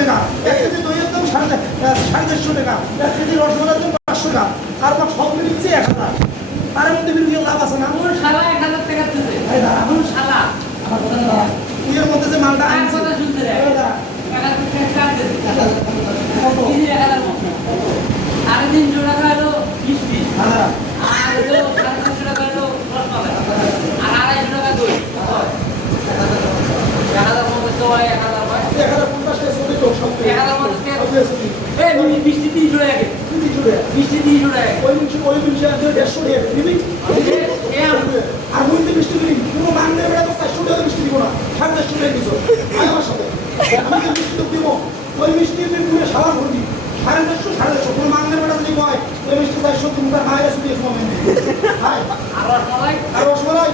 টাকা, 1 কেজি দইয়ের দাম 450 টাকা, 1 কেজি রসগোল্লার দাম 500 টাকা, আর আমার সব মিলিয়ে 1000। তার মধ্যে বিক্রি লাভ আছে না? আমার শালা 1000 টাকা দিতে। এই দাঁড়া, আমার শালা আমার কথা দাঁড়া, তুইয়ের মধ্যে যে মালটা আর আনছিস, কথা শুনতে রে। এই দাঁড়া, 1000 টাকা দিতে। কত? কেজি 1000 মতো। আর 300 টাকা হলো মিষ্টি। দাঁড়া, আর হলো 450 টাকা হলো রসমালাই। আর 250 টাকা দই। 1000 মতো তো হয় 1000 হয়। 1050 টাকা চলে তো সব। 1000 মতো কে? সব দিয়ে চলি। এই মিষ্টি 300 টাকা। তুই কি করে? মিষ্টি 300 টাকা। ওই মিনিট আর 150 টাকা দিবি? এ আমি আর মুইতে মিষ্টি দিবি, কোনো মাংনে বেড়া তো 400 টাকা মিষ্টি দিব না, 450 টাকা দিছো। আয় আমার সাথে। আমি তো মিষ্টি দিব, ওই মিষ্টি তুই পুরো সারা ভরবি। 450 কোনো মাংনে বেড়া যদি কয়, ওই মিষ্টি 400 তুমি তার মায়ের কাছে দিয়ে কমে দিবি। হাই, আর রসমালাই আর রসমালাই?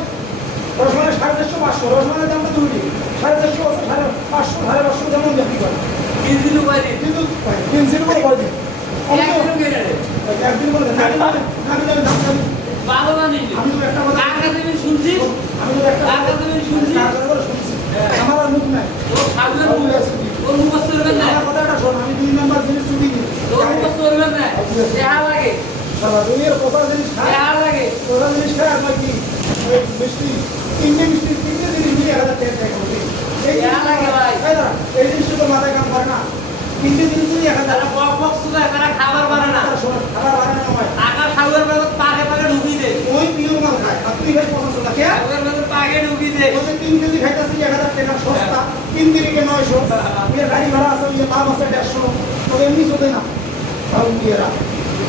রসমালাই 450 500, রসমালাই দামটা তুমি দিবি। 450 500, 550 যেমন বিক্রি করে। 3 দিন বাইরে। কিন্তু 300 করে করে দিবি। একদিনও কেটে রে। একদিন বলে না, আমি দাম জানি। ভালো না নিলি। আমি তো একটা কথা, কার কাছে আমি শুনছি? আমি তো একটা কার কাছে আমি শুনছি? শুনছি, আমার আর মুখ নাই। ও সামনের মুখ ও মুখস্থ করবেন না। আমার কথাটা শোন, আমি 2 নাম্বার জিনিস ছুটি দিই। ও মুখস্থ করবেন না। দেহা লাগে। দুনিয়ার পোষা জিনিস খায়, দেহা লাগে। পোষা জিনিস খায় আর কি ওই মিষ্টি, তিনটে জিনিস নিয়ে 1000 টাকা দেয় আমাকে। এই দেহা লাগে ভাই। এই দাঁড়া, এই জিনিসটা তো মাথায় কাম করে না। তিনটে জিনিস নিয়ে 1000 তারা বক বক শুকায়, তারা খাবার পারে না। শোন, খাবার বাড়ে না হয়। টাকা খাবার বেলা পাকে পাকে ঢুকি দে। ওই পিওর মাল খায়, আর তুই ভাই 500 টাকা। কে? খাবার বেলা পাকে ঢুকি দে। ওই যে 3 কেজি খাইতেছি 1000 টাকা সস্তা, 3 দিকে 900, ওই গাড়ি ভাড়া আছে, ওই লাভ আছে 150, তো এমনি চলে না। তাও কি এরা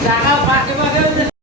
টাকা পাকে পাকে